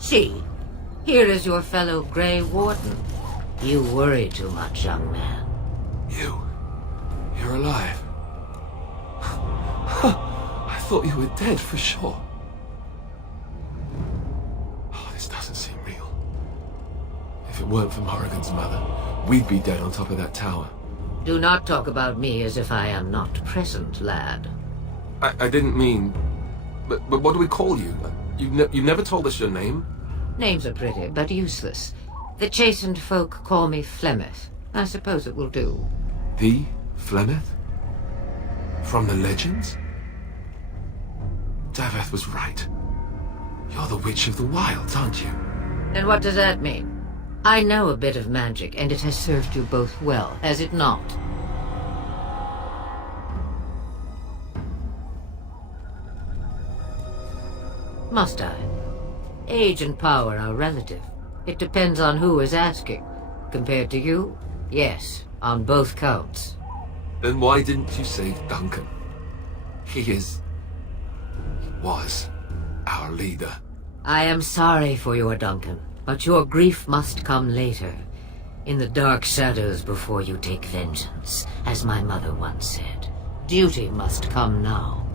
See, here is your fellow Grey Warden. You worry too much, young man. You're alive. I thought you were dead for sure. Oh, this doesn't seem real. If it weren't for Morrigan's mother, we'd be dead on top of that tower. Do not talk about me as if I am not present, lad. I didn't mean... But what do we call you? You've never told us your name? Names are pretty, but useless. The chastened folk call me Flemeth. I suppose it will do. The Flemeth? From the legends? Daveth was right. You're the Witch of the Wilds, aren't you? And what does that mean? I know a bit of magic, and it has served you both well, has it not? Must I? Age and power are relative. It depends on who is asking. Compared to you, yes, on both counts. Then why didn't you save Duncan? He was our leader. I am sorry for your Duncan, but your grief must come later. In the dark shadows before you take vengeance, as my mother once said. Duty must come now.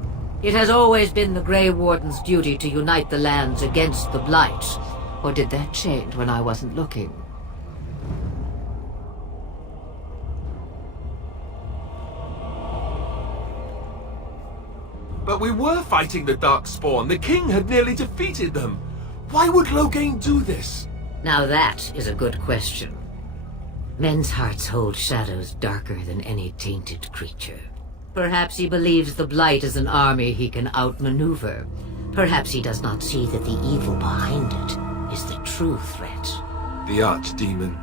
It has always been the Grey Warden's duty to unite the lands against the Blight. Or did that change when I wasn't looking? But we were fighting the Darkspawn. The king had nearly defeated them. Why would Loghain do this? Now that is a good question. Men's hearts hold shadows darker than any tainted creature. Perhaps he believes the Blight is an army he can outmaneuver. Perhaps he does not see that the evil behind it is the true threat. The Archdemon.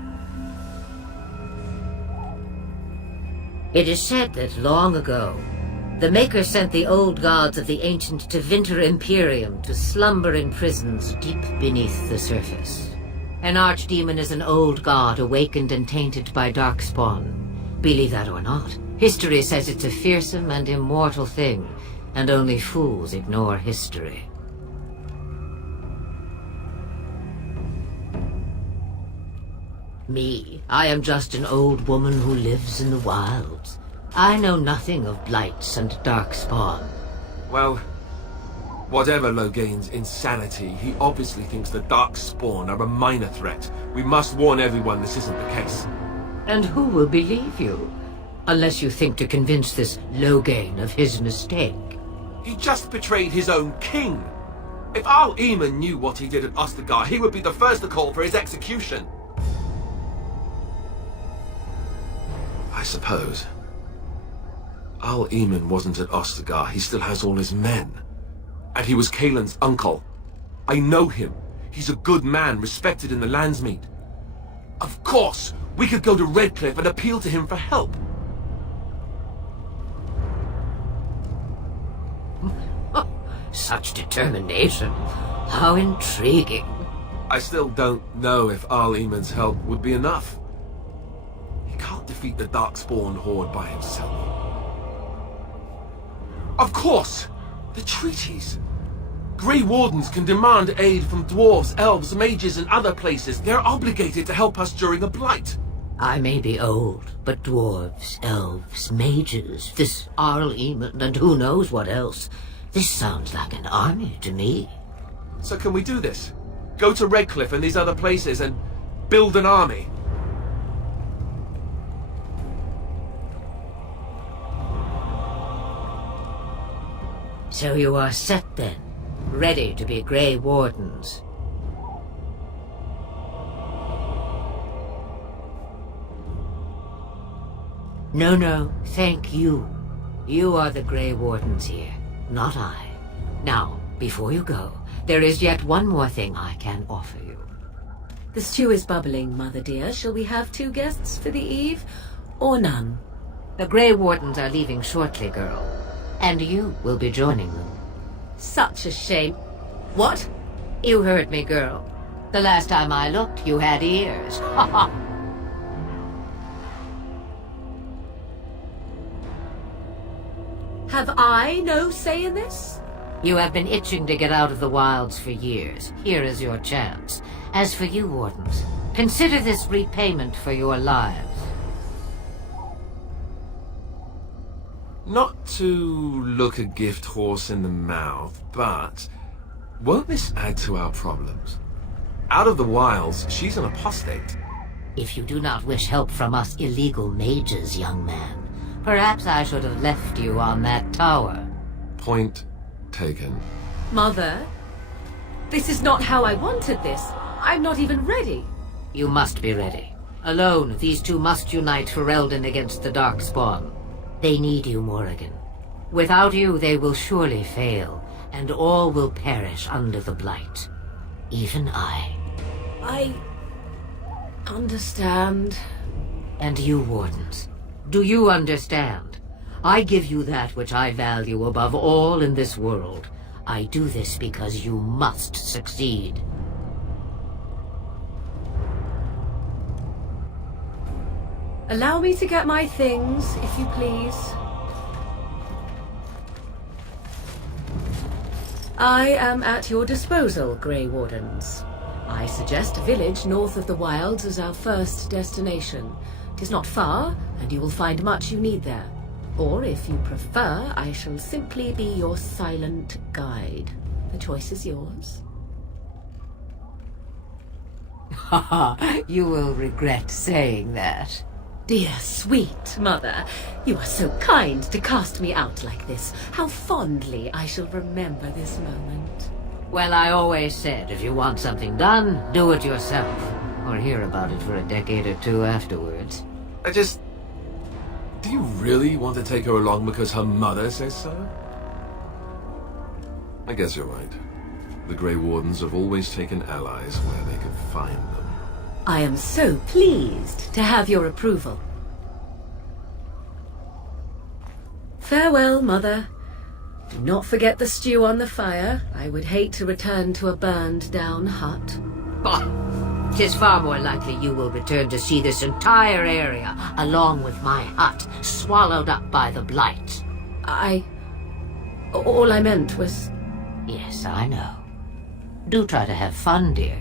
It is said that long ago, the Maker sent the old gods of the ancient Tevinter Imperium to slumber in prisons deep beneath the surface. An archdemon is an old god awakened and tainted by Darkspawn. Believe that or not, history says it's a fearsome and immortal thing, and only fools ignore history. Me, I am just an old woman who lives in the wilds. I know nothing of blights and Darkspawn. Well, whatever Loghain's insanity, he obviously thinks the Darkspawn are a minor threat. We must warn everyone this isn't the case. And who will believe you? Unless you think to convince this Loghain of his mistake. He just betrayed his own king. If Arl Eamon knew what he did at Ostagar, he would be the first to call for his execution. I suppose. Arl Eamon wasn't at Ostagar. He still has all his men. And he was Cailan's uncle. I know him. He's a good man, respected in the Landsmeet. Of course, we could go to Redcliffe and appeal to him for help. Such determination. How intriguing. I still don't know if Arl Eamon's help would be enough. He can't defeat the Darkspawn horde by himself. Of course! The treaties! Grey Wardens can demand aid from dwarves, elves, mages, and other places. They're obligated to help us during a blight. I may be old, but dwarves, elves, mages, this Arl Eamon, and who knows what else. This sounds like an army to me. So can we do this? Go to Redcliffe and these other places and build an army? So you are set then, ready to be Grey Wardens. No, thank you. You are the Grey Wardens here, not I. Now, before you go, there is yet one more thing I can offer you. The stew is bubbling, Mother dear. Shall we have 2 guests for the eve, or none? The Grey Wardens are leaving shortly, girl. And you will be joining them. Such a shame. What? You heard me, girl. The last time I looked, you had ears. Ha ha! Have I no say in this? You have been itching to get out of the wilds for years. Here is your chance. As for you, Wardens, consider this repayment for your lives. Not to look a gift horse in the mouth, but won't this add to our problems? Out of the wilds, she's an apostate. If you do not wish help from us illegal mages, young man, perhaps I should have left you on that tower. Point taken. Mother, this is not how I wanted this. I'm not even ready. You must be ready. Alone, these two must unite for Eldon against the Darkspawn. They need you, Morrigan. Without you, they will surely fail, and all will perish under the Blight. Even I. I understand. And you, Wardens, do you understand? I give you that which I value above all in this world. I do this because you must succeed. Allow me to get my things, if you please. I am at your disposal, Grey Wardens. I suggest a village north of the wilds as our first destination. It is not far, and you will find much you need there. Or, if you prefer, I shall simply be your silent guide. The choice is yours. Haha, you will regret saying that. Dear, sweet mother, you are so kind to cast me out like this. How fondly I shall remember this moment. Well, I always said, if you want something done, do it yourself. Or hear about it for a decade or two afterwards. Do you really want to take her along because her mother says so? I guess you're right. The Grey Wardens have always taken allies where they could find them. I am so pleased to have your approval. Farewell, Mother. Do not forget the stew on the fire. I would hate to return to a burned-down hut. Oh, 'tis far more likely you will return to see this entire area, along with my hut, swallowed up by the Blight. All I meant was... Yes, I know. Do try to have fun, dear.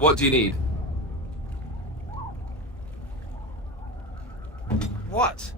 What do you need? What?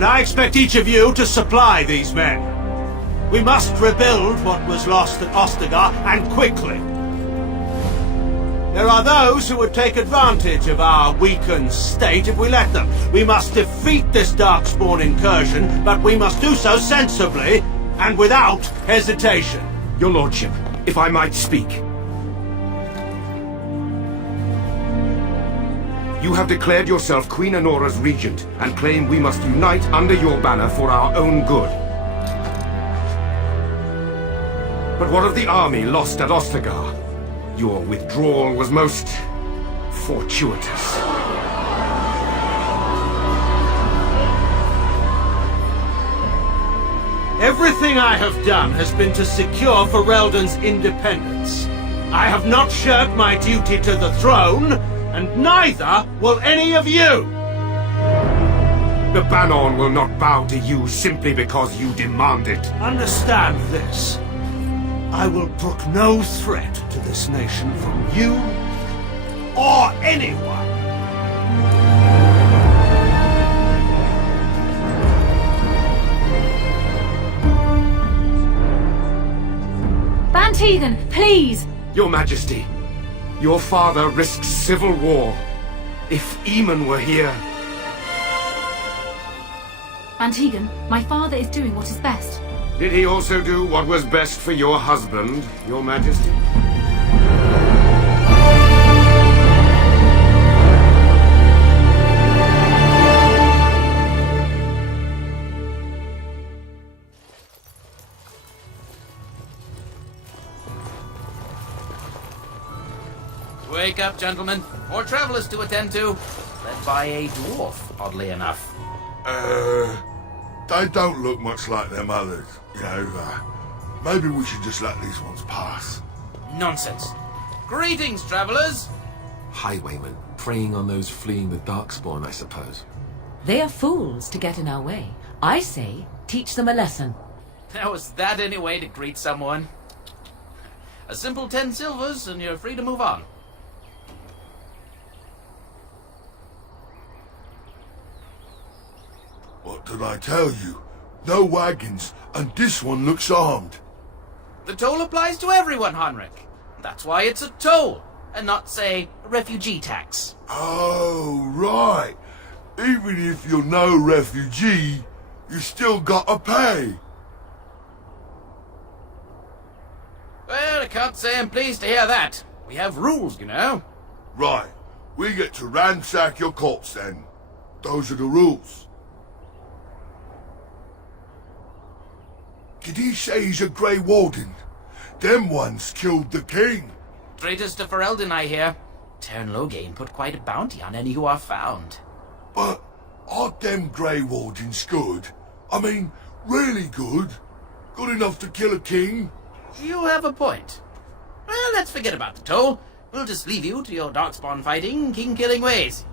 And I expect each of you to supply these men. We must rebuild what was lost at Ostagar, and quickly. There are those who would take advantage of our weakened state if we let them. We must defeat this Darkspawn incursion, but we must do so sensibly and without hesitation. Your lordship, if I might speak. You have declared yourself Queen Anora's regent, and claim we must unite under your banner for our own good. But what of the army lost at Ostagar? Your withdrawal was most fortuitous. Everything I have done has been to secure Ferelden's independence. I have not shirked my duty to the throne, and neither will any of you! The Banon will not bow to you simply because you demand it. Understand this. I will brook no threat to this nation from you or anyone. Bantegan, please! Your Majesty, your father risks civil war. If Eamon were here... Bantegan, my father is doing what is best. Did he also do what was best for your husband, Your Majesty? Wake up, gentlemen. More travelers to attend to. Led by a dwarf, oddly enough. They don't look much like them others, you know. Maybe we should just let these ones pass. Nonsense. Greetings, travelers. Highwaymen, preying on those fleeing the Darkspawn, I suppose. They are fools to get in our way. I say, teach them a lesson. Now, is that any way to greet someone? A simple 10 silvers, and you're free to move on. What did I tell you? No wagons, and this one looks armed. The toll applies to everyone, Heinrich. That's why it's a toll, and not, say, a refugee tax. Oh, right. Even if you're no refugee, you still gotta pay. Well, I can't say I'm pleased to hear that. We have rules, you know. Right. We get to ransack your corpse then. Those are the rules. Did he say he's a Grey Warden? Them ones killed the king. Traitors to Ferelden, I hear. Teyrn Loghain put quite a bounty on any who are found. But aren't them Grey Wardens good? I mean, really good? Good enough to kill a king? You have a point. Well, let's forget about the toll. We'll just leave you to your Darkspawn fighting, king-killing ways.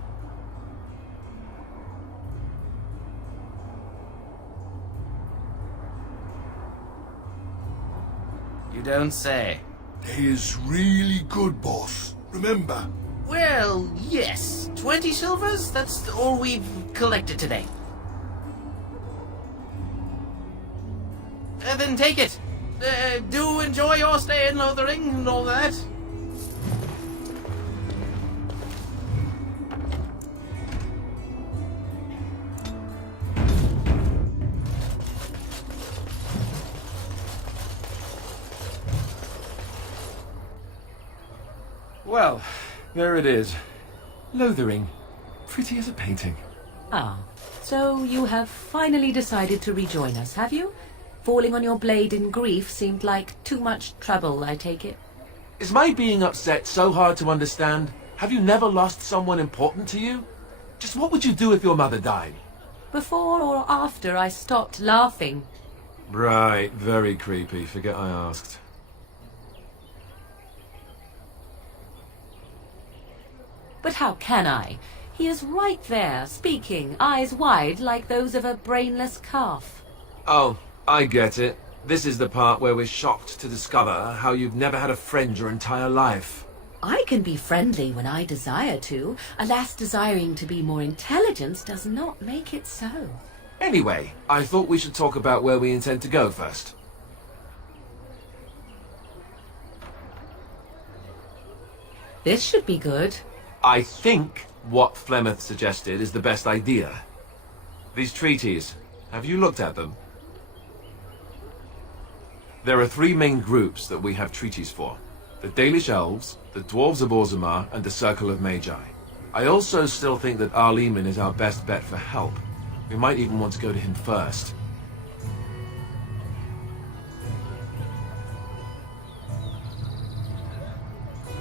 You don't say. They is really good, boss. Remember? Well, yes. 20 silvers? That's all we've collected today. Then take it. Do enjoy your stay in Lothering and all that. Well, there it is. Lothering. Pretty as a painting. Ah, so you have finally decided to rejoin us, have you? Falling on your blade in grief seemed like too much trouble, I take it. Is my being upset so hard to understand? Have you never lost someone important to you? Just what would you do if your mother died? Before or after I stopped laughing. Right, very creepy. Forget I asked. But how can I? He is right there, speaking, eyes wide like those of a brainless calf. Oh, I get it. This is the part where we're shocked to discover how you've never had a friend your entire life. I can be friendly when I desire to. Alas, desiring to be more intelligent does not make it so. Anyway, I thought we should talk about where we intend to go first. This should be good. I think what Flemeth suggested is the best idea. These treaties, have you looked at them? There are 3 main groups that we have treaties for. The Dalish Elves, the Dwarves of Orzammar, and the Circle of Magi. I also still think that Arl Eamon is our best bet for help. We might even want to go to him first.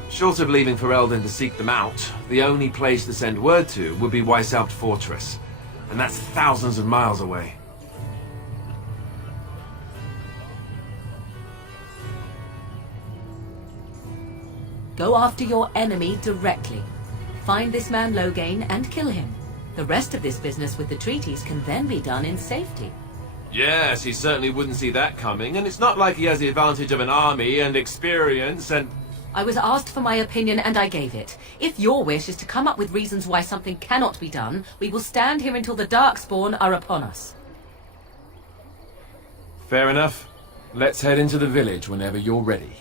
Short of leaving Ferelden to seek them out, the only place to send word to would be Weishaupt Fortress. And that's thousands of miles away. Go after your enemy directly. Find this man Loghain and kill him. The rest of this business with the treaties can then be done in safety. Yes, he certainly wouldn't see that coming, and it's not like he has the advantage of an army and experience and... I was asked for my opinion and I gave it. If your wish is to come up with reasons why something cannot be done, we will stand here until the Darkspawn are upon us. Fair enough. Let's head into the village whenever you're ready.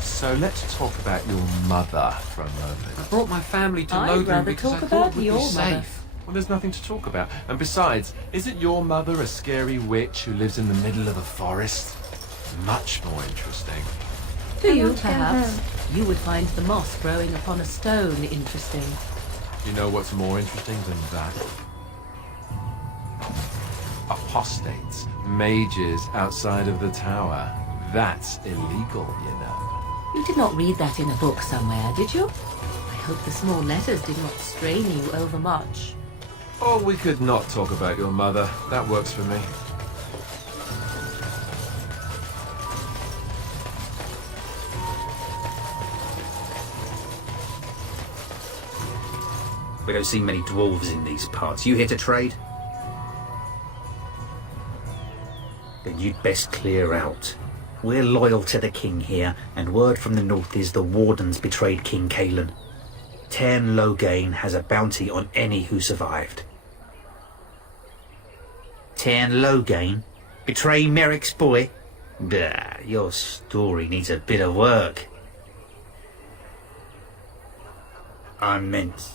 So let's talk about your mother for a moment. I brought my family to I'd Lothering rather because talk I thought about it would your be mother. safe. Well, there's nothing to talk about. And besides, isn't your mother a scary witch who lives in the middle of a forest? Much more interesting. To you, perhaps. You would find the moss growing upon a stone interesting. You know what's more interesting than that? Apostates, mages outside of the tower. That's illegal, you know. You did not read that in a book somewhere, did you? I hope the small letters did not strain you overmuch. Or we could not talk about your mother. That works for me. We don't see many dwarves in these parts. You here to trade? Then you'd best clear out. We're loyal to the king here, and word from the north is the wardens betrayed King Cailan. Tairn Loghain has a bounty on any who survived. Tairn Loghain? Betray Merrick's boy? Bah, your story needs a bit of work. I meant,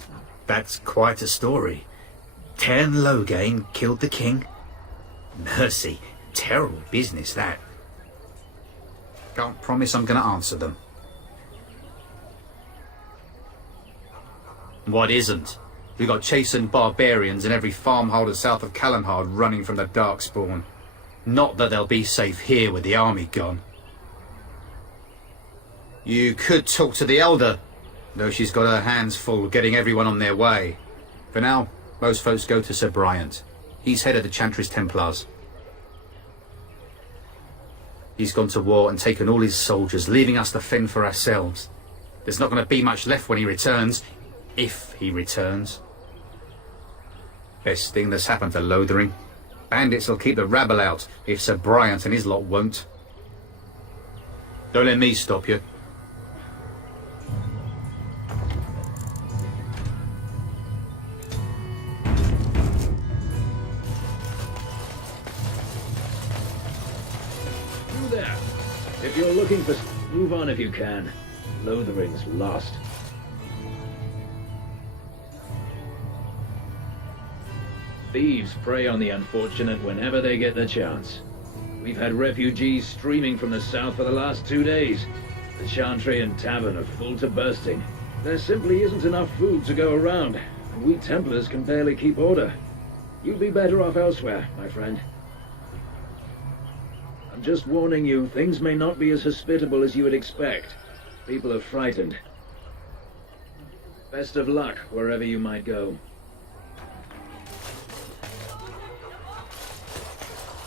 that's quite a story. Tairn Loghain killed the king? Mercy, terrible business that. Can't promise I'm going to answer them. What isn't? We got chastened barbarians in every farmholder south of Calenhard running from the Darkspawn. Not that they'll be safe here with the army gone. You could talk to the Elder, though she's got her hands full getting everyone on their way. For now, most folks go to Sir Bryant. He's head of the Chantry's Templars. He's gone to war and taken all his soldiers, leaving us to fend for ourselves. There's not going to be much left when he returns, if he returns. Best thing that's happened to Lothering. Bandits will keep the rabble out, if Sir Bryant and his lot won't. Don't let me stop you. There. If you're looking for... move on if you can. Lothering's lost. Thieves prey on the unfortunate whenever they get the chance. We've had refugees streaming from the south for the last 2 days. The Chantry and Tavern are full to bursting. There simply isn't enough food to go around, and we Templars can barely keep order. You'd be better off elsewhere, my friend. I'm just warning you, things may not be as hospitable as you would expect. People are frightened. Best of luck wherever you might go.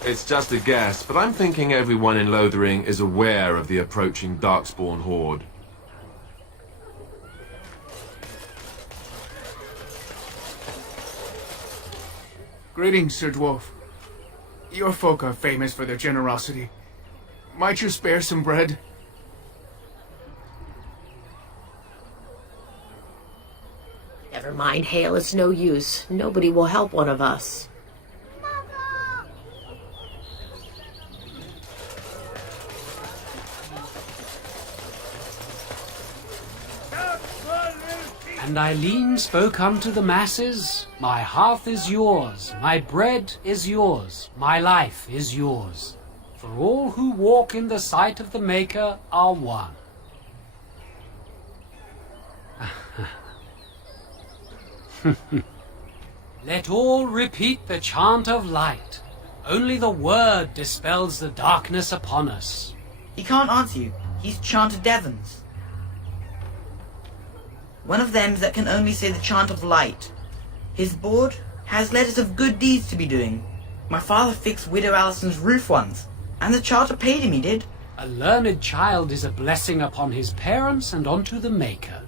It's just a guess, but I'm thinking everyone in Lothering is aware of the approaching Darkspawn horde. Greetings, Sir Dwarf. Your folk are famous for their generosity. Might you spare some bread? Never mind, Hale, it's no use. Nobody will help one of us. And Eileen spoke unto the masses, My hearth is yours, my bread is yours, my life is yours. For all who walk in the sight of the Maker are one. Let all repeat the chant of light. Only the word dispels the darkness upon us. He can't answer you. He's chanted Devons. One of them that can only say the chant of light. His board has letters of good deeds to be doing. My father fixed Widow Allison's roof once, and the charter paid him, he did. A learned child is a blessing upon his parents and unto the Maker.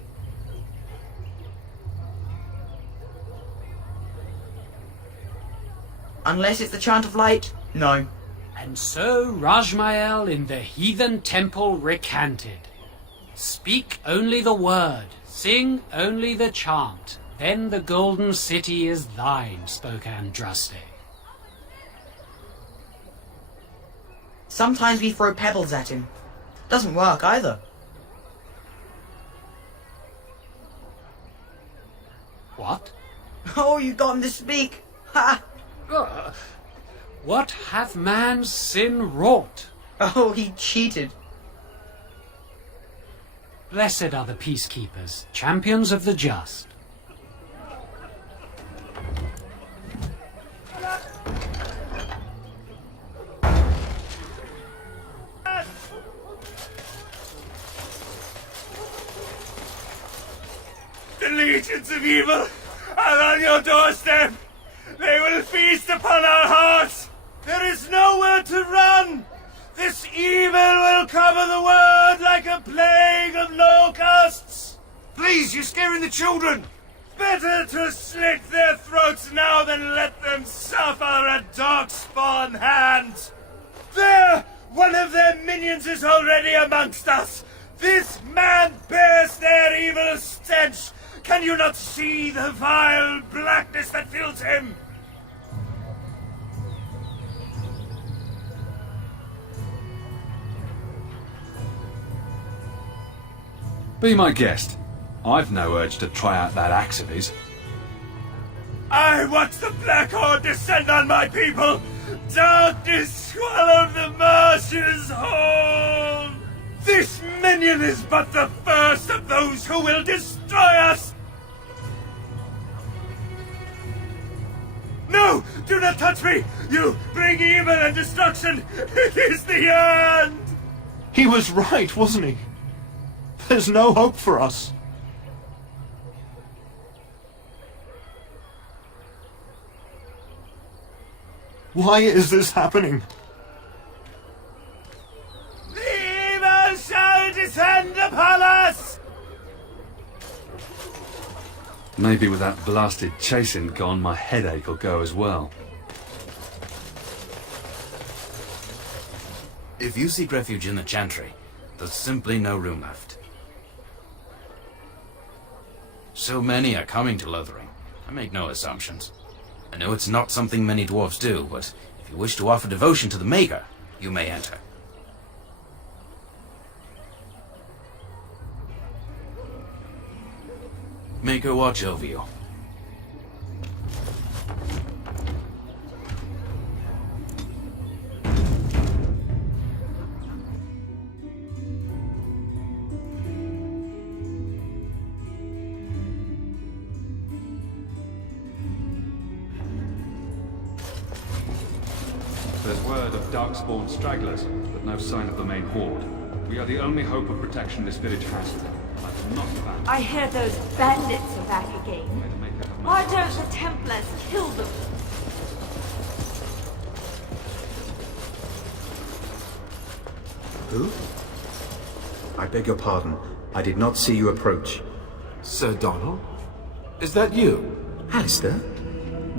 Unless it's the chant of light, no. And so Rajmael in the heathen temple recanted. Speak only the word, sing only the chant, then the golden city is thine, spoke Andraste. Sometimes we throw pebbles at him. Doesn't work either. What? Oh, you got him to speak. Ha! What hath man's sin wrought? Oh, he cheated. Blessed are the peacekeepers, champions of the just. The legions of evil are on your doorstep. They will feast upon our hearts. There is nowhere to run. This evil will cover the world like a plague of locusts. Please, you're scaring the children. Better to slit their throats now than let them suffer at Darkspawn hands. There! One of their minions is already amongst us. This man bears their evil stench. Can you not see the vile blackness that fills him? Be my guest. I've no urge to try out that axe of his. I watch the Black Horde descend on my people. Darkness swallowed the marshes whole. This minion is but the first of those who will destroy us. No! Do not touch me! You bring evil and destruction! It is the end! He was right, wasn't he? There's no hope for us. Why is this happening? The evil shall descend upon us! Maybe with that blasted chasing gone, my headache will go as well. If you seek refuge in the Chantry, there's simply no room left. So many are coming to Lothering. I make no assumptions. I know it's not something many dwarves do, but if you wish to offer devotion to the Maker, you may enter. Maker watch over you. There's word of Darkspawn stragglers, but no sign of the main horde. We are the only hope of protection this village has. I will not abandon. I hear those bandits are back again. Why don't the Templars kill them? Who? I beg your pardon. I did not see you approach. Sir Donald? Is that you? Alistair?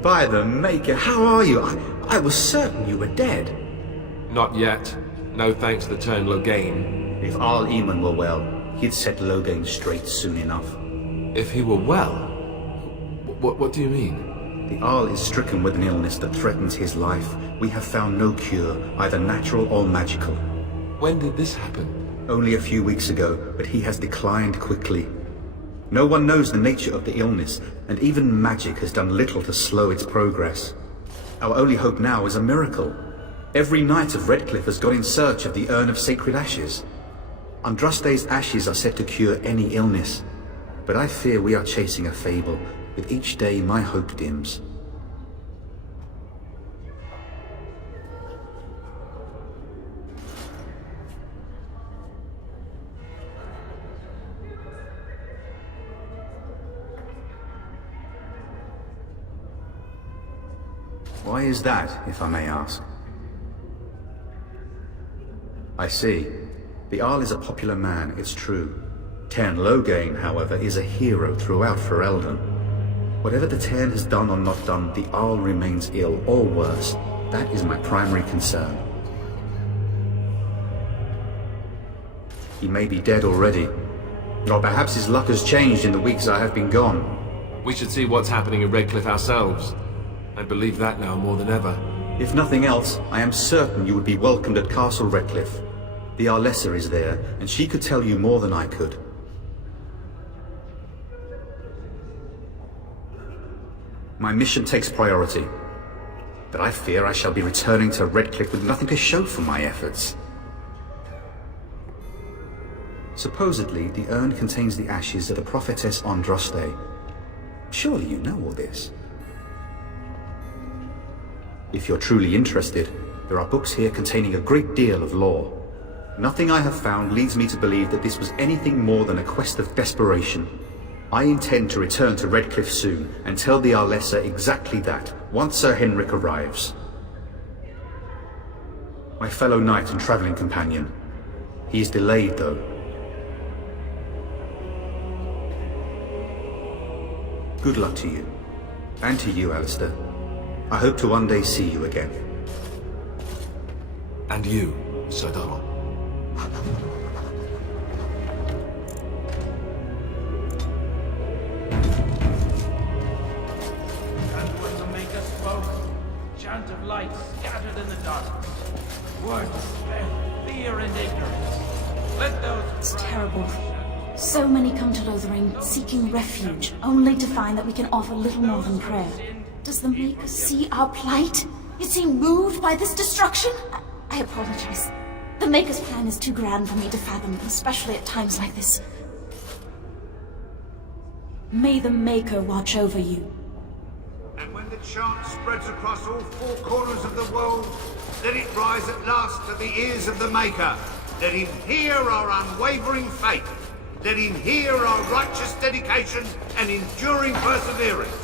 By the Maker, how are you? I was certain you were dead. Not yet. No thanks to Tern Loghain. If Arl Eamon were well, he'd set Loghain straight soon enough. If he were well? What do you mean? The Arl is stricken with an illness that threatens his life. We have found no cure, either natural or magical. When did this happen? Only a few weeks ago, but he has declined quickly. No one knows the nature of the illness, and even magic has done little to slow its progress. Our only hope now is a miracle. Every knight of Redcliffe has gone in search of the Urn of Sacred Ashes. Andraste's ashes are said to cure any illness, but I fear we are chasing a fable. With each day, my hope dims. Why is that, if I may ask? I see. The Arl is a popular man, it's true. Tern Loghain, however, is a hero throughout Ferelden. Whatever the Tern has done or not done, the Arl remains ill, or worse. That is my primary concern. He may be dead already. Or perhaps his luck has changed in the weeks I have been gone. We should see what's happening in Redcliffe ourselves. I believe that now more than ever. If nothing else, I am certain you would be welcomed at Castle Redcliffe. The Arlessa is there, and she could tell you more than I could. My mission takes priority, but I fear I shall be returning to Redcliffe with nothing to show for my efforts. Supposedly, the urn contains the ashes of the prophetess Andraste. Surely you know all this. If you're truly interested, there are books here containing a great deal of lore. Nothing I have found leads me to believe that this was anything more than a quest of desperation. I intend to return to Redcliffe soon and tell the Arlessa exactly that, once Sir Henrik arrives. My fellow knight and travelling companion. He is delayed, though. Good luck to you. And to you, Alistair. I hope to one day see you again. And you, Sir Donald. And when the Maker spoke, chant of light scattered in the darkness. Words of despair, fear and ignorance. Let those... It's terrible. So many come to Lothering, seeking refuge, only to find that we can offer little more than prayer. Does the Maker see our plight? Is he moved by this destruction? I apologize. The Maker's plan is too grand for me to fathom, especially at times like this. May the Maker watch over you. And when the chant spreads across all four corners of the world, let it rise at last to the ears of the Maker. Let him hear our unwavering faith. Let him hear our righteous dedication and enduring perseverance.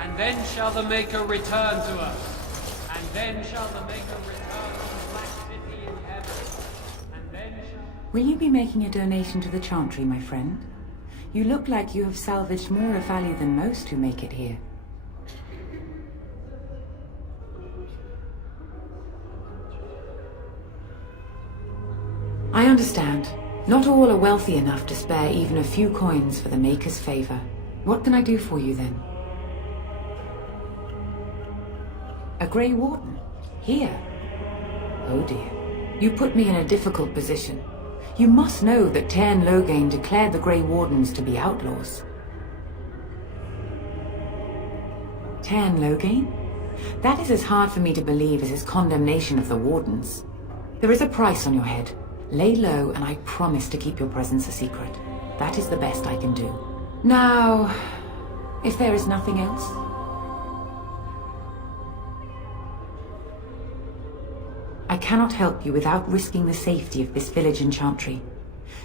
And then shall the Maker return to us. And then shall the Maker return to the Black City in heaven. And then shall... Will you be making a donation to the Chantry, my friend? You look like you have salvaged more of value than most who make it here. I understand. Not all are wealthy enough to spare even a few coins for the Maker's favor. What can I do for you then? A Grey Warden? Here? Oh dear. You put me in a difficult position. You must know that Tern Loghain declared the Grey Wardens to be outlaws. Tern Loghain? That is as hard for me to believe as his condemnation of the Wardens. There is a price on your head. Lay low, and I promise to keep your presence a secret. That is the best I can do. Now, if there is nothing else... I cannot help you without risking the safety of this village and Chantry.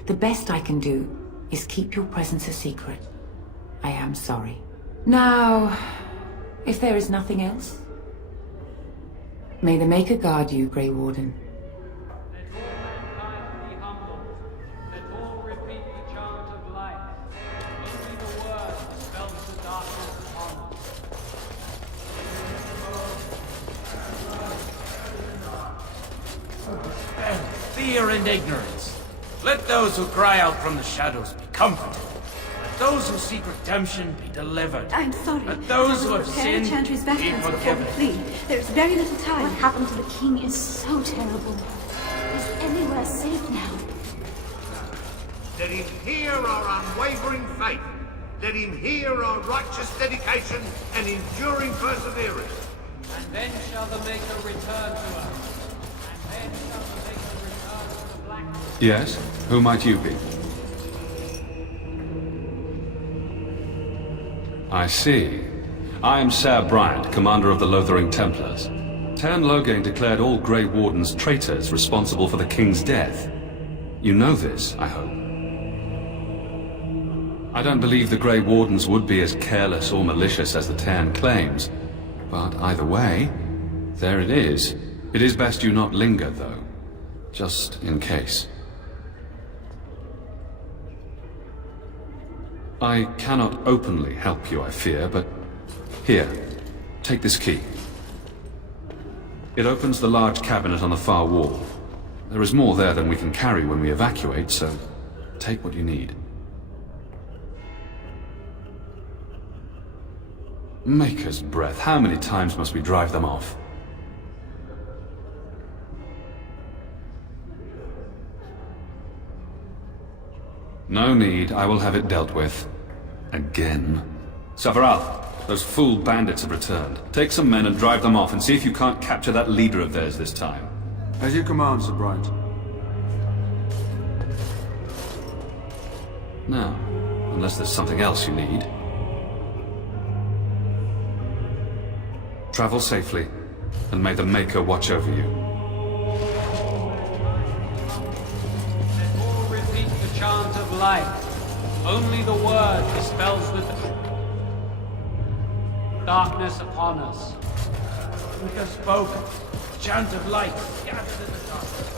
The best I can do is keep your presence a secret. I am sorry. Now, if there is nothing else... May the Maker guard you, Grey Warden. fear and ignorance. Let those who cry out from the shadows be comforted. Let those who seek redemption be delivered. I'm sorry. Let those who have Prepare the sinned Chantry's be veterans before we forgiven. flee. There's very little time. What happened to the king is so terrible. Is anywhere safe now? Let him hear our unwavering faith. Let him hear our righteous dedication and enduring perseverance. And then shall the Maker return to us. And then shall the Maker return to the Black... Yes? Who might you be? I see. I am Ser Bryant, commander of the Lothering Templars. Tern Loghain declared all Grey Wardens traitors responsible for the King's death. You know this, I hope. I don't believe the Grey Wardens would be as careless or malicious as the Tern claims. But either way, there it is. It is best you not linger, though. Just in case. I cannot openly help you, I fear, but... Here, take this key. It opens the large cabinet on the far wall. There is more there than we can carry when we evacuate, so take what you need. Maker's breath, how many times must we drive them off? No need, I will have it dealt with. Again. Savaral, those fool bandits have returned. Take some men and drive them off and see if you can't capture that leader of theirs this time. As you command, Sir Bryant. Now, unless there's something else you need. Travel safely, and may the Maker watch over you. Let all repeat the chant of light. Only the word dispels the darkness upon us. We have spoken. Chant of light gathered in the darkness.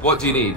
What do you need?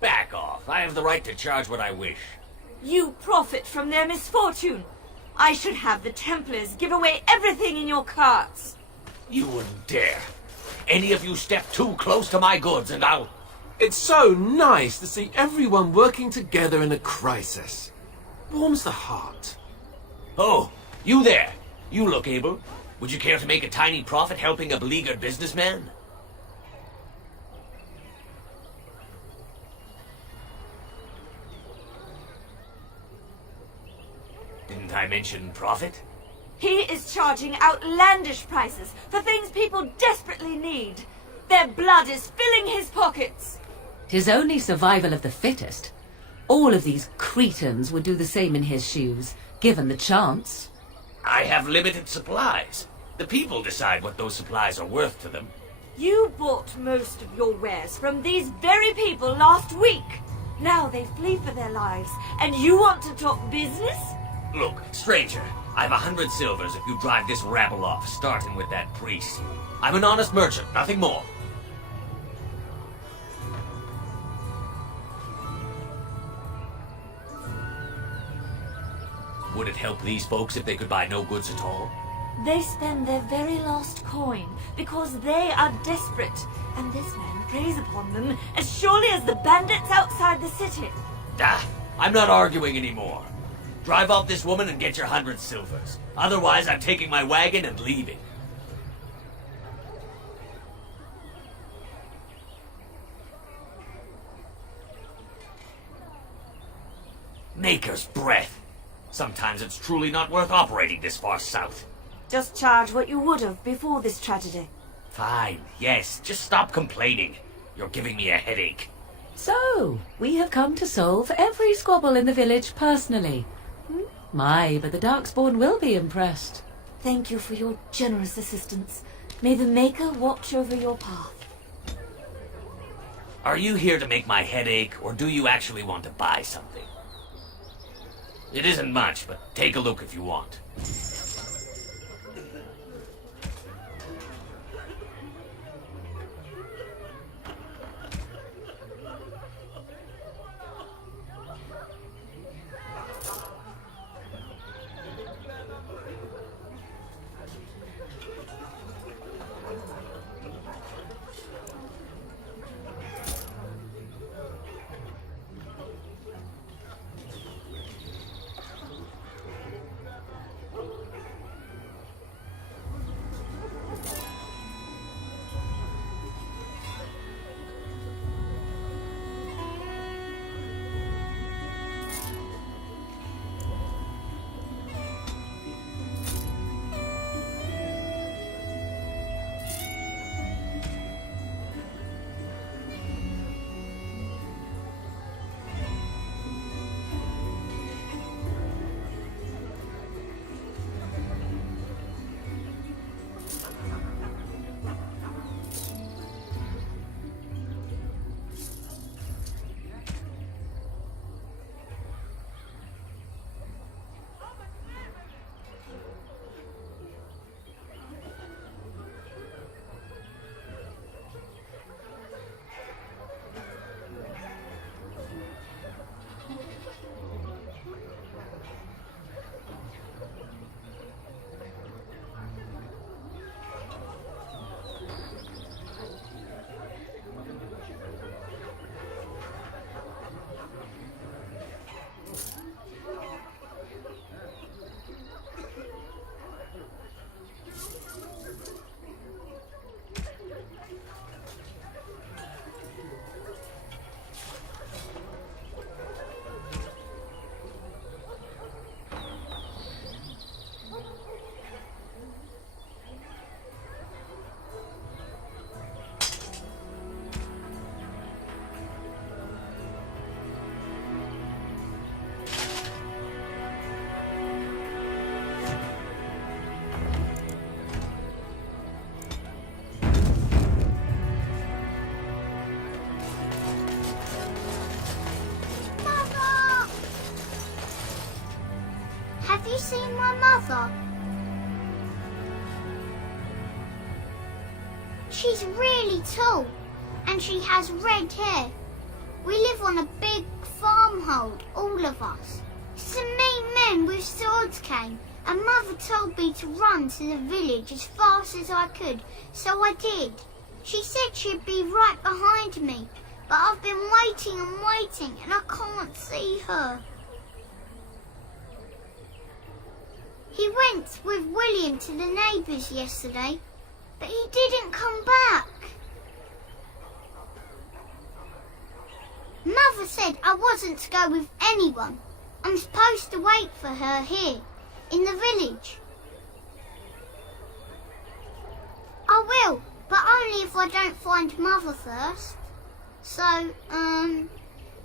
Back off. I have the right to charge what I wish. You profit from their misfortune. I should have the Templars give away everything in your carts. You wouldn't dare. Any of you step too close to my goods and I'll... It's so nice to see everyone working together in a crisis. Warms the heart. Oh, you there. You look able. Would you care to make a tiny profit helping a beleaguered businessman? Didn't I mention profit? He is charging outlandish prices for things people desperately need. Their blood is filling his pockets. 'Tis only survival of the fittest. All of these cretins would do the same in his shoes, given the chance. I have limited supplies. The people decide what those supplies are worth to them. You bought most of your wares from these very people last week. Now they flee for their lives, and you want to talk business? Look, stranger, I've 100 silvers if you drive this rabble off, starting with that priest. I'm an honest merchant, nothing more. Would it help these folks if they could buy no goods at all? They spend their very last coin because they are desperate, and this man preys upon them as surely as the bandits outside the city. Ah, I'm not arguing anymore. Drive off this woman and get your 100 silvers. Otherwise, I'm taking my wagon and leaving. Maker's breath. Sometimes it's truly not worth operating this far south. Just charge what you would have before this tragedy. Fine, yes, just stop complaining. You're giving me a headache. So, we have come to solve every squabble in the village personally. My, but the Darkspawn will be impressed. Thank you for your generous assistance. May the Maker watch over your path. Are you here to make my head ache, or do you actually want to buy something? It isn't much, but take a look if you want. Have you seen my mother? She's really tall, and she has red hair. We live on a big farmhold, all of us. Some mean men with swords came, and Mother told me to run to the village as fast as I could, so I did. She said she'd be right behind me, but I've been waiting and waiting, and I can't see her. He went with William to the neighbours yesterday, but he didn't come back. Mother said I wasn't to go with anyone. I'm supposed to wait for her here, in the village. I will, but only if I don't find Mother first. So,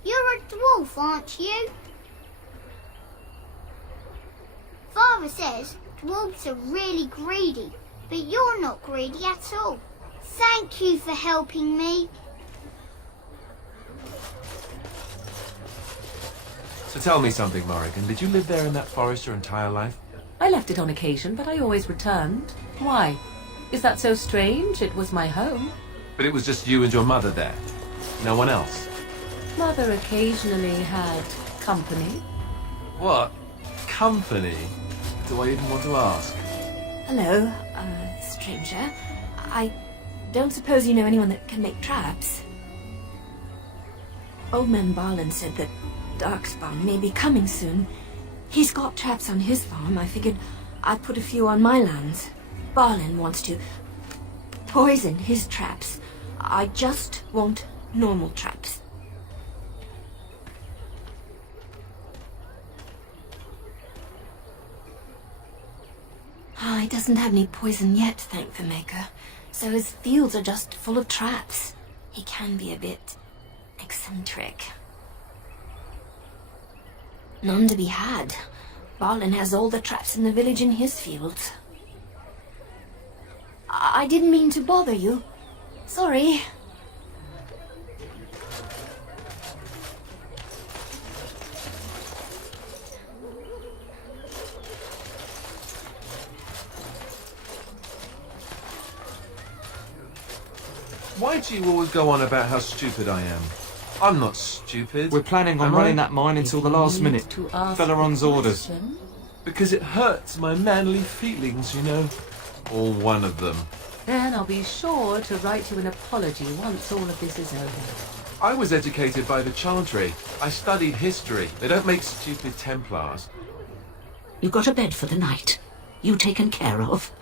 you're a dwarf, aren't you? Father says dwarves are really greedy, but you're not greedy at all. Thank you for helping me. So tell me something, Morrigan. Did you live there in that forest your entire life? I left it on occasion, but I always returned. Why? Is that so strange? It was my home. But it was just you and your mother there. No one else. Mother occasionally had company. What company? Do I even want to ask? Hello, stranger. I don't suppose you know anyone that can make traps? Old man Barlin said that Darkspawn may be coming soon. He's got traps on his farm. I figured I'd put a few on my lands. Barlin wants to poison his traps. I just want normal traps. He doesn't have any poison yet, thank the Maker. So his fields are just full of traps. He can be a bit eccentric. None to be had. Barlin has all the traps in the village in his fields. I didn't mean to bother you. Sorry. Why do you always go on about how stupid I am? I'm not stupid. We're planning on Am running I? that mine until the last minute. Felaron's orders. Because it hurts my manly feelings, you know. Or one of them. Then I'll be sure to write you an apology once all of this is over. I was educated by the Chantry. I studied history. They don't make stupid Templars. You've got a bed for the night. You taken care of.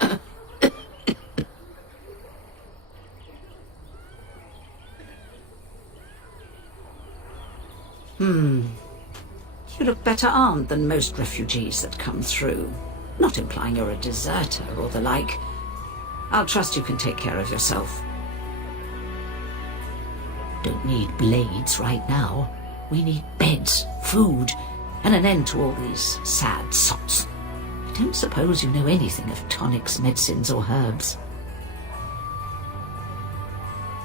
You look better armed than most refugees that come through. Not implying you're a deserter or the like. I'll trust you can take care of yourself. Don't need blades right now. We need beds, food, and an end to all these sad sots. I don't suppose you know anything of tonics, medicines, or herbs.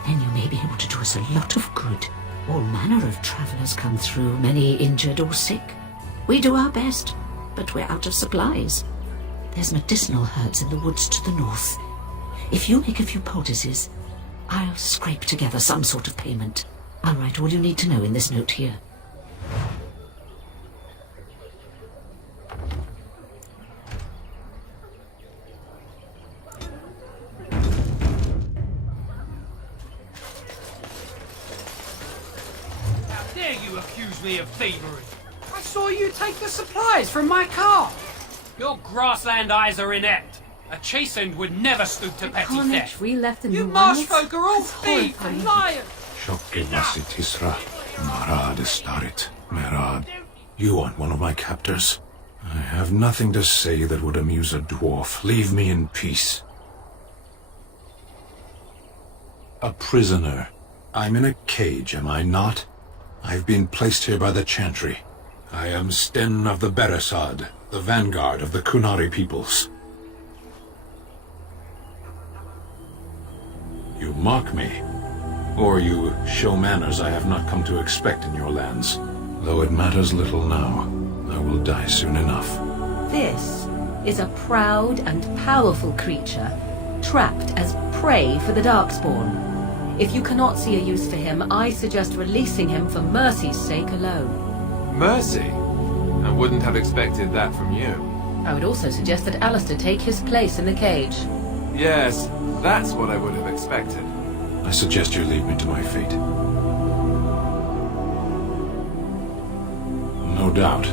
Then you may be able to do us a lot of good. All manner of travellers come through, many injured or sick. We do our best, but we're out of supplies. There's medicinal herbs in the woods to the north. If you make a few poultices, I'll scrape together some sort of payment. I'll write all you need to know in this note here. Dare you accuse me of thievery? I saw you take the supplies from my car. Your grassland eyes are inept. A chastened would never stoop to petty Carnage theft. we left in You the marsh wilds? folk are all That's thieves horrifying. and liars. Shokevasit Isra, Marad Estarit, Merad. You aren't one of my captors. I have nothing to say that would amuse a dwarf. Leave me in peace. A prisoner. I'm in a cage, am I not? I've been placed here by the Chantry. I am Sten of the Beresad, the vanguard of the Kunari peoples. You mock me, or you show manners I have not come to expect in your lands. Though it matters little now, I will die soon enough. This is a proud and powerful creature, trapped as prey for the Darkspawn. If you cannot see a use for him, I suggest releasing him for mercy's sake alone. Mercy? I wouldn't have expected that from you. I would also suggest that Alistair take his place in the cage. Yes, that's what I would have expected. I suggest you leave me to my fate. No doubt.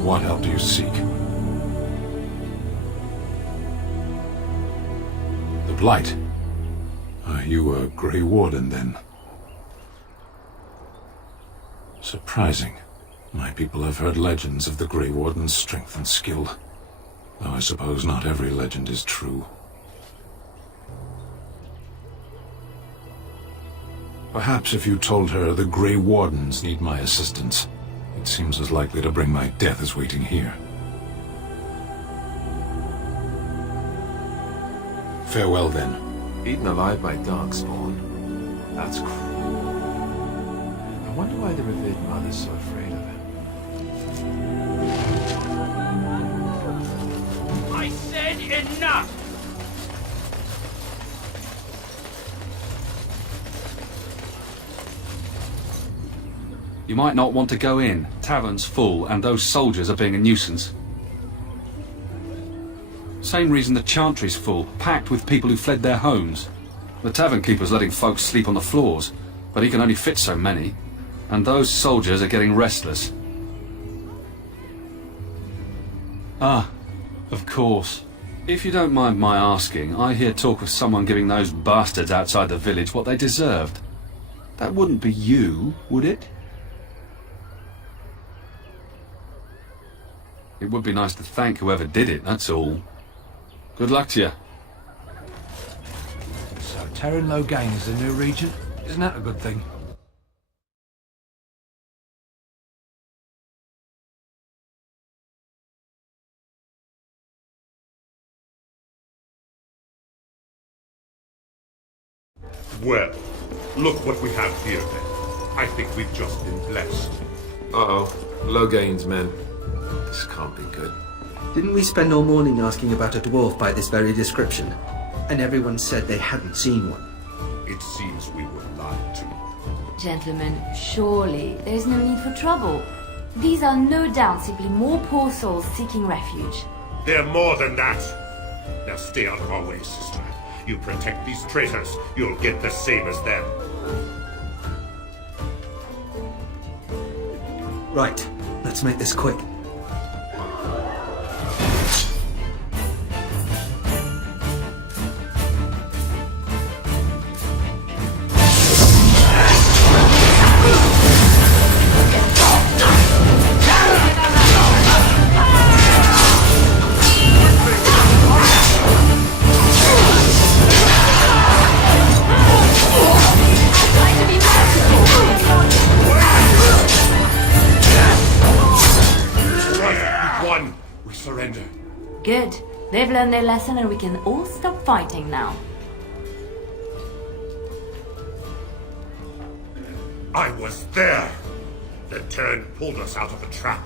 What help do you seek? The Blight. Are you a Grey Warden, then? Surprising. My people have heard legends of the Grey Warden's strength and skill. Though I suppose not every legend is true. Perhaps if you told her the Grey Wardens need my assistance, it seems as likely to bring my death as waiting here. Farewell, then. Eaten alive by Darkspawn. That's cruel. I wonder why the revered mother's so afraid of him. I said enough! You might not want to go in. Tavern's full, and those soldiers are being a nuisance. Same reason the Chantry's full, packed with people who fled their homes. The tavern keeper's letting folks sleep on the floors, but he can only fit so many. And those soldiers are getting restless. Ah, of course. If you don't mind my asking, I hear talk of someone giving those bastards outside the village what they deserved. That wouldn't be you, would it? It would be nice to thank whoever did it, that's all. Good luck to you. So Terran Logain is the new regent? Isn't that a good thing? Well, look what we have here then. I think we've just been blessed. Uh-oh. Logain's men. This can't be good. Didn't we spend all morning asking about a dwarf by this very description? And everyone said they hadn't seen one. It seems we were lied to. Gentlemen, surely there's no need for trouble. These are no doubt simply more poor souls seeking refuge. They're more than that. Now stay out of our way, sister. You protect these traitors, you'll get the same as them. Right, let's make this quick. Good. They've learned their lesson and we can all stop fighting now. I was there! The Terran pulled us out of a trap.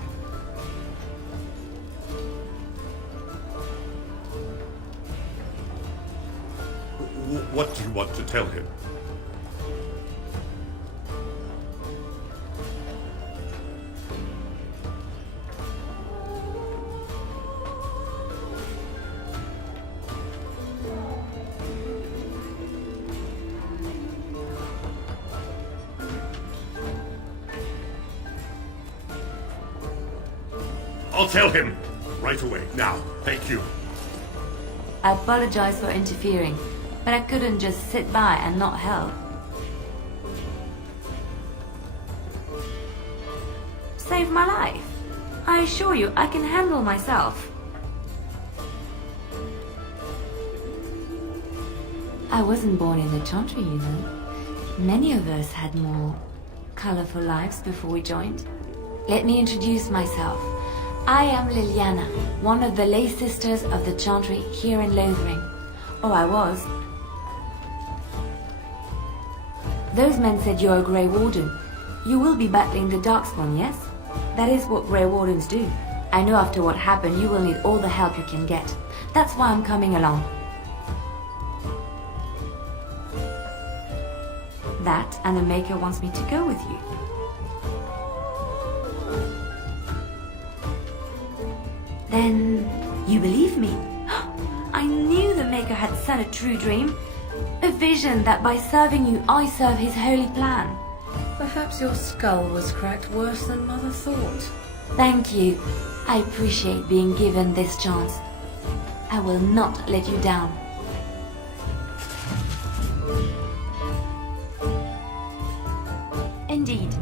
What do you want to tell him? I'll tell him! Right away, now. Thank you. I apologize for interfering, but I couldn't just sit by and not help. Saved my life. I assure you, I can handle myself. I wasn't born in the Chantry, you know. Many of us had more colorful lives before we joined. Let me introduce myself. I am Liliana, one of the lay sisters of the Chantry here in Lothering. Or I was. Those men said you're a Grey Warden. You will be battling the Darkspawn, yes? That is what Grey Wardens do. I know after what happened you will need all the help you can get. That's why I'm coming along. That and the Maker wants me to go with you. Then you believe me? I knew the Maker had sent a true dream. A vision that by serving you, I serve his holy plan. Perhaps your skull was cracked worse than Mother thought. Thank you. I appreciate being given this chance. I will not let you down. Indeed.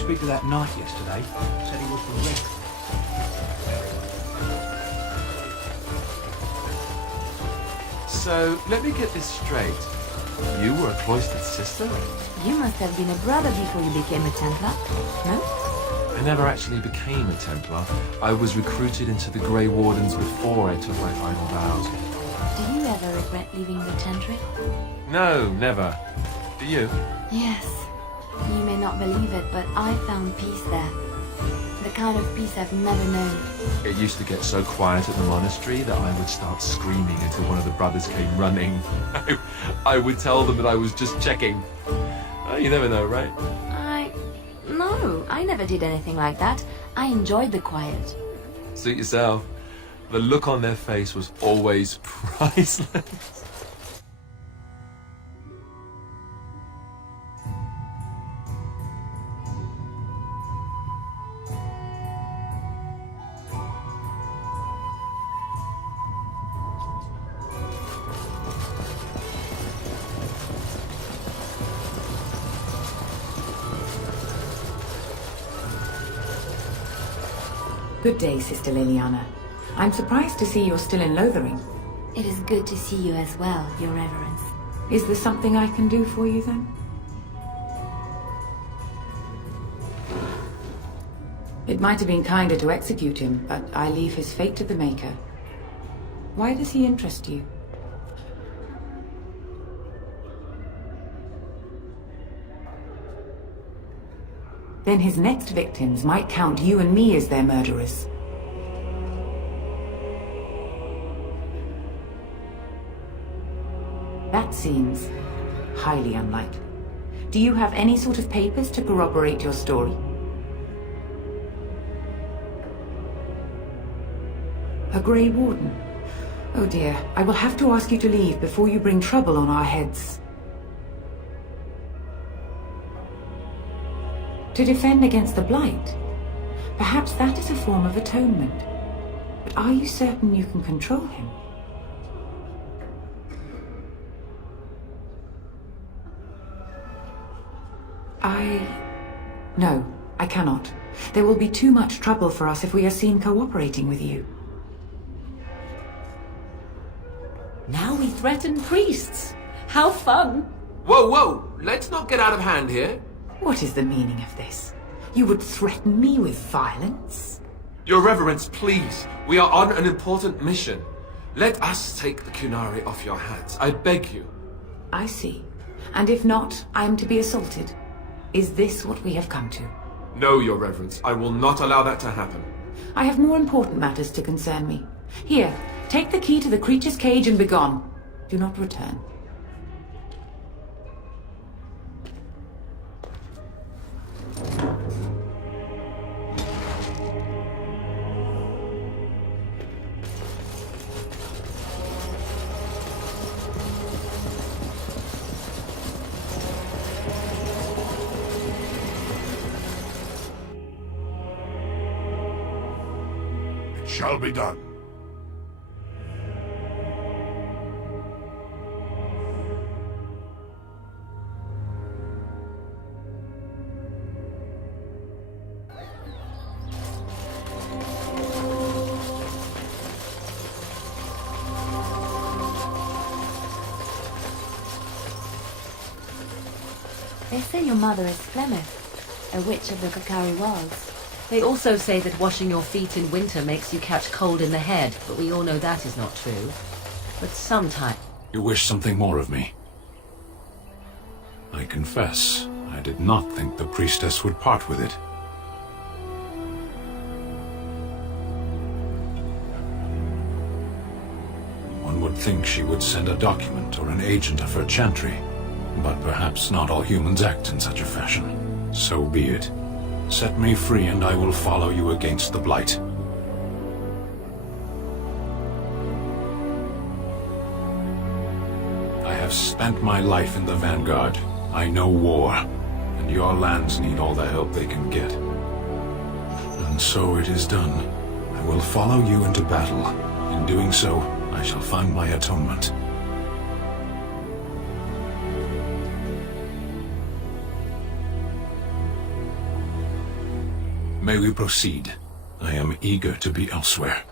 speak to that knight yesterday? Said he was from Red. So, let me get this straight. You were a cloistered sister? You must have been a brother before you became a Templar, no? I never actually became a Templar. I was recruited into the Grey Wardens before I took my final vows. Do you ever regret leaving the Chantry? No, never. Do you? Yes. You may not believe it, but I found peace there. The kind of peace I've never known. It used to get so quiet at the monastery that I would start screaming until one of the brothers came running. I would tell them that I was just checking. Oh, you never know, right? No, I never did anything like that. I enjoyed the quiet. Suit yourself. The look on their face was always priceless. Good day, Sister Liliana. I'm surprised to see you're still in Lothering. It is good to see you as well, Your Reverence. Is there something I can do for you, then? It might have been kinder to execute him, but I leave his fate to the Maker. Why does he interest you? Then his next victims might count you and me as their murderers. That seems highly unlikely. Do you have any sort of papers to corroborate your story? A Grey Warden? Oh dear, I will have to ask you to leave before you bring trouble on our heads. To defend against the Blight? Perhaps that is a form of atonement. But are you certain you can control him? No, I cannot. There will be too much trouble for us if we are seen cooperating with you. Now we threaten priests. How fun! Whoa, whoa! Let's not get out of hand here. What is the meaning of this? You would threaten me with violence? Your Reverence, please. We are on an important mission. Let us take the Qunari off your hands. I beg you. I see. And if not, I am to be assaulted. Is this what we have come to? No, Your Reverence. I will not allow that to happen. I have more important matters to concern me. Here, take the key to the creature's cage and begone. Do not return. Shall be done. They say your mother is Flemeth, a witch of the Kakari Wilds. They also say that washing your feet in winter makes you catch cold in the head, but we all know that is not true. But sometime... You wish something more of me? I confess, I did not think the priestess would part with it. One would think she would send a document or an agent of her chantry, but perhaps not all humans act in such a fashion. So be it. Set me free and I will follow you against the Blight. I have spent my life in the Vanguard. I know war, and your lands need all the help they can get. And so it is done. I will follow you into battle. In doing so, I shall find my atonement. May we proceed? I am eager to be elsewhere.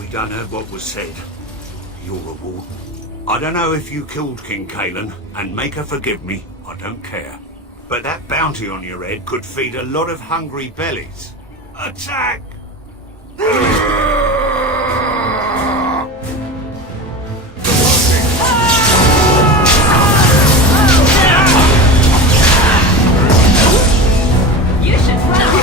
We done heard what was said. Your reward. I don't know if you killed King Kalen, and make her forgive me, I don't care. But that bounty on your head could feed a lot of hungry bellies. Attack! You should run.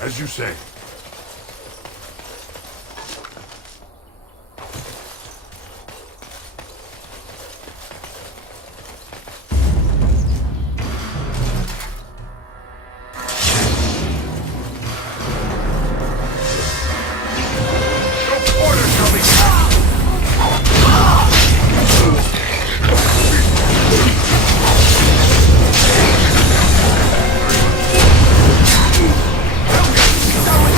As you say. Going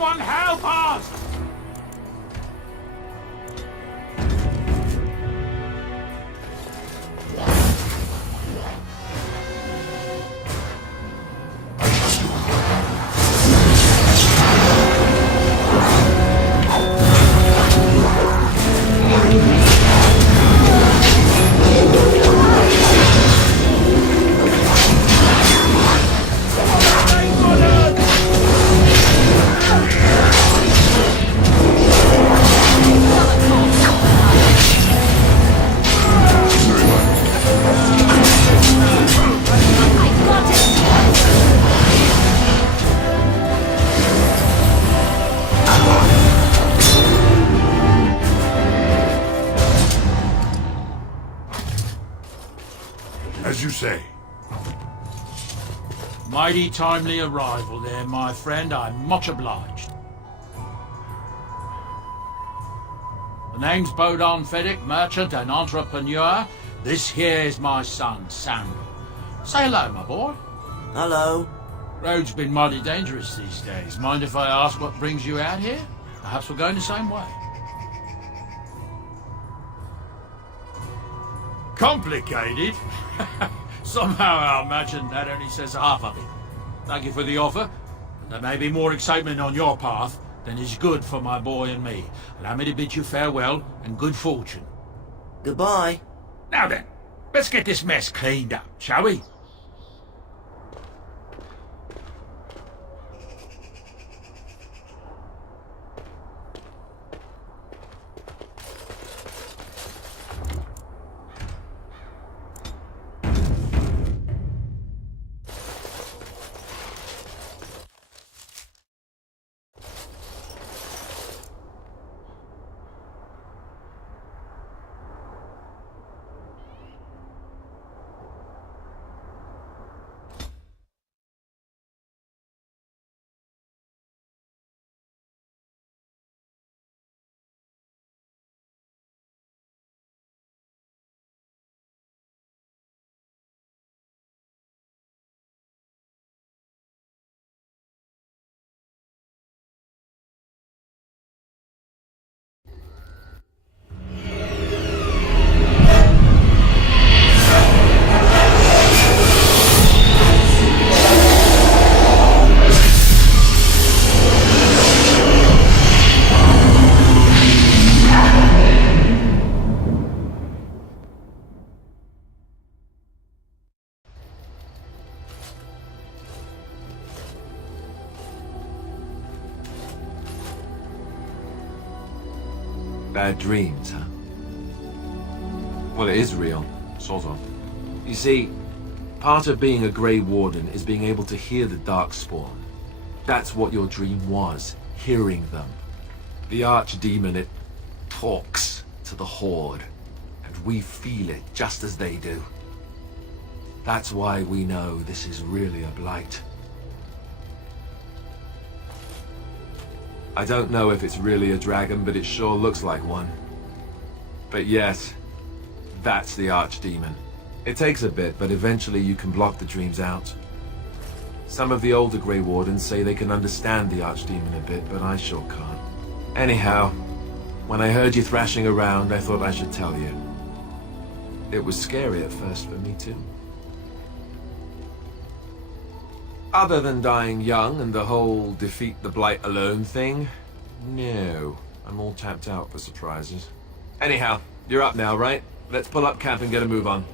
Someone help us! As you say. Mighty timely arrival there, my friend. I'm much obliged. The name's Bodon Feddick, merchant and entrepreneur. This here is my son, Samuel. Say hello, my boy. Hello. Road's been mighty dangerous these days. Mind if I ask what brings you out here? Perhaps we're going the same way. Complicated? Somehow I imagine that only says half of it. Thank you for the offer. There may be more excitement on your path than is good for my boy and me. Allow me to bid you farewell and good fortune. Goodbye. Now then, let's get this mess cleaned up, shall we? Bad dreams, huh? Well, it is real, sort of. You see, part of being a Grey Warden is being able to hear the Darkspawn. That's what your dream was, hearing them. The Archdemon, it talks to the Horde, and we feel it just as they do. That's why we know this is really a blight. I don't know if it's really a dragon, but it sure looks like one. But yes, that's the Archdemon. It takes a bit, but eventually you can block the dreams out. Some of the older Grey Wardens say they can understand the Archdemon a bit, but I sure can't. Anyhow, when I heard you thrashing around, I thought I should tell you. It was scary at first for me too. Other than dying young and the whole defeat the Blight alone thing, no. I'm all tapped out for surprises. Anyhow, you're up now, right? Let's pull up camp and get a move on.